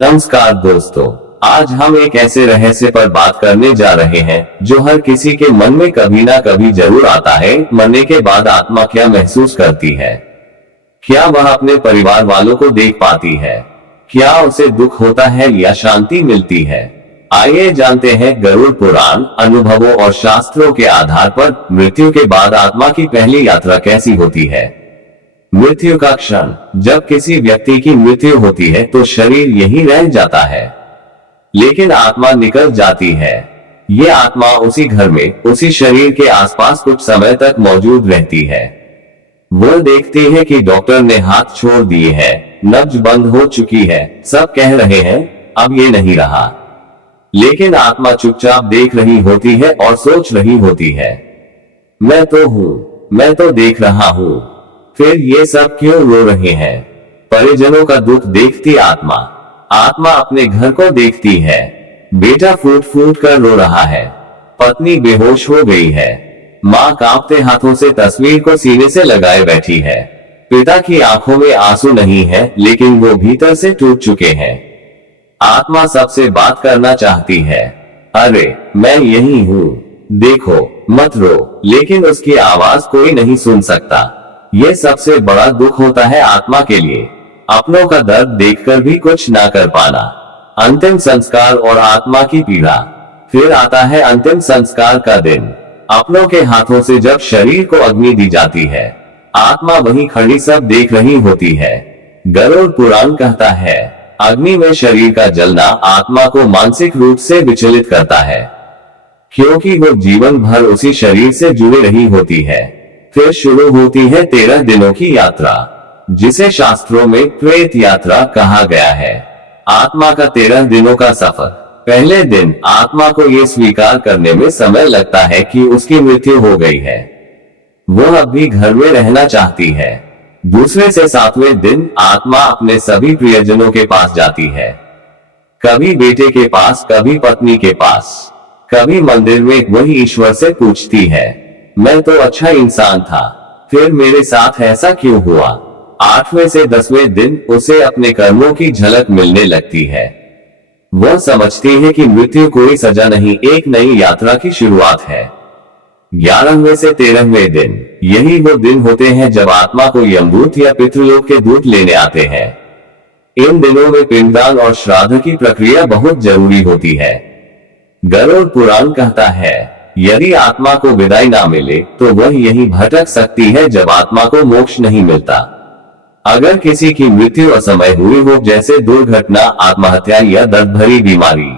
नमस्कार दोस्तों, आज हम एक ऐसे रहस्य पर बात करने जा रहे हैं जो हर किसी के मन में कभी ना कभी जरूर आता है। मरने के बाद आत्मा क्या महसूस करती है? क्या वह अपने परिवार वालों को देख पाती है? क्या उसे दुख होता है या शांति मिलती है? आइए जानते हैं गरुड़ पुराण, अनुभवों और शास्त्रों के आधार पर मृत्यु के बाद आत्मा की पहली यात्रा कैसी होती है। मृत्यु का क्षण, जब किसी व्यक्ति की मृत्यु होती है तो शरीर यहीं रह जाता है, लेकिन आत्मा निकल जाती है। ये आत्मा उसी घर में, उसी शरीर के आसपास कुछ समय तक मौजूद रहती है। वो देखती है कि डॉक्टर ने हाथ छोड़ दिए हैं, नब्ज बंद हो चुकी है, सब कह रहे हैं अब ये नहीं रहा, लेकिन आत्मा चुपचाप देख रही होती है और सोच रही होती है, मैं तो हूं, मैं तो देख रहा हूं, फिर ये सब क्यों रो रहे हैं। परिजनों का दुख देखती आत्मा अपने घर को देखती है। बेटा फूट फूट कर रो रहा है, पत्नी बेहोश हो गई है, माँ कांपते हाथों से तस्वीर को सीने से लगाए बैठी है, पिता की आंखों में आंसू नहीं है, लेकिन वो भीतर से टूट चुके हैं। आत्मा सबसे बात करना चाहती है, अरे मैं यही हूँ, देखो मत रो, लेकिन उसकी आवाज कोई नहीं सुन सकता। ये सबसे बड़ा दुख होता है आत्मा के लिए, अपनों का दर्द देखकर भी कुछ ना कर पाना। अंतिम संस्कार और आत्मा की पीड़ा। फिर आता है अंतिम संस्कार का दिन। अपनों के हाथों से जब शरीर को अग्नि दी जाती है, आत्मा वहीं खड़ी सब देख रही होती है। गरुड़ पुराण कहता है, अग्नि में शरीर का जलना आत्मा को मानसिक रूप से विचलित करता है, क्योंकि वो जीवन भर उसी शरीर से जुड़ी रही होती है। फिर शुरू होती है 13 दिनों की यात्रा, जिसे शास्त्रों में प्रेत यात्रा कहा गया है। आत्मा का 13 दिनों का सफर। पहले दिन आत्मा को ये स्वीकार करने में समय लगता है कि उसकी मृत्यु हो गई है, वो अब भी घर में रहना चाहती है। दूसरे से 7वें दिन आत्मा अपने सभी प्रियजनों के पास जाती है, कभी बेटे के पास, कभी पत्नी के पास, कभी मंदिर में। वही ईश्वर से पूछती है, मैं तो अच्छा इंसान था, फिर मेरे साथ ऐसा क्यों हुआ। 8वें से 10वें दिन उसे अपने कर्मों की झलक मिलने लगती है। वह समझती है कि मृत्यु कोई सजा नहीं, एक नई यात्रा की शुरुआत है। 11वें से 13वें दिन, यही वो दिन होते हैं जब आत्मा को यमदूत या पितृलोक के दूत लेने आते हैं। इन दिनों में पिंडदान और श्राद्ध की प्रक्रिया बहुत जरूरी होती है। गरुड़ पुराण कहता है, यदि आत्मा को विदाई ना मिले तो वह यहीं भटक सकती है जब आत्मा को मोक्ष नहीं मिलता। अगर किसी की मृत्यु असमय हुई हो, जैसे दुर्घटना, आत्महत्या या दर्द भरी बीमारी,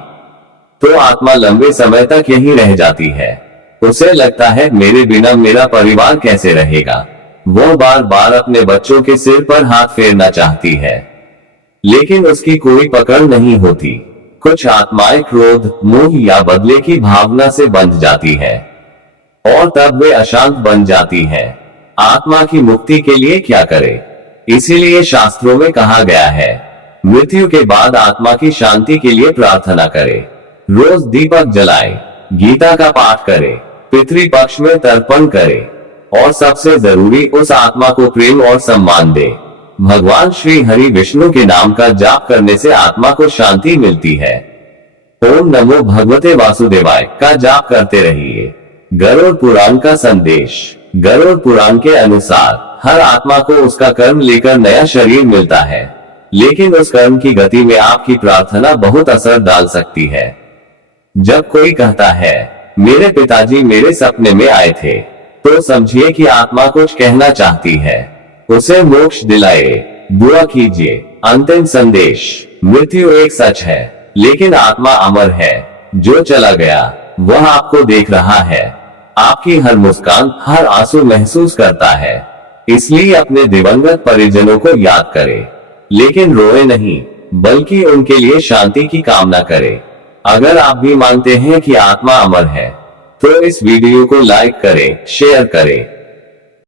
तो आत्मा लंबे समय तक यहीं रह जाती है। उसे लगता है मेरे बिना मेरा परिवार कैसे रहेगा। वो बार बार अपने बच्चों के सिर पर हाथ फेरना चाहती है, लेकिन उसकी कोई पकड़ नहीं होती। कुछ आत्माएं क्रोध, मोह या बदले की भावना से बंध जाती है और तब वे अशांत बन जाती हैं। आत्मा की मुक्ति के लिए क्या करे? इसीलिए शास्त्रों में कहा गया है, मृत्यु के बाद आत्मा की शांति के लिए प्रार्थना करे, रोज दीपक जलाए, गीता का पाठ करे, पितृपक्ष में तर्पण करे और सबसे जरूरी उस आत्मा को प्रेम और सम्मान दे। भगवान श्री हरि विष्णु के नाम का जाप करने से आत्मा को शांति मिलती है। ओम नमो भगवते वासुदेवाय का जाप करते रहिए। गरुड़ पुराण का संदेश। गरुड़ पुराण के अनुसार हर आत्मा को उसका कर्म लेकर नया शरीर मिलता है, लेकिन उस कर्म की गति में आपकी प्रार्थना बहुत असर डाल सकती है। जब कोई कहता है, मेरे पिताजी मेरे सपने में आए थे, तो समझिए कि आत्मा कुछ कहना चाहती है, उसे मोक्ष दिलाए, दुआ कीजिए। अंतिम संदेश, मृत्यु एक सच है, लेकिन आत्मा अमर है। जो चला गया वह आपको देख रहा है, आपकी हर मुस्कान, हर आंसू महसूस करता है। इसलिए अपने दिवंगत परिजनों को याद करें, लेकिन रोए नहीं, बल्कि उनके लिए शांति की कामना करें। अगर आप भी मानते हैं कि आत्मा अमर है, तो इस वीडियो को लाइक करें, शेयर करें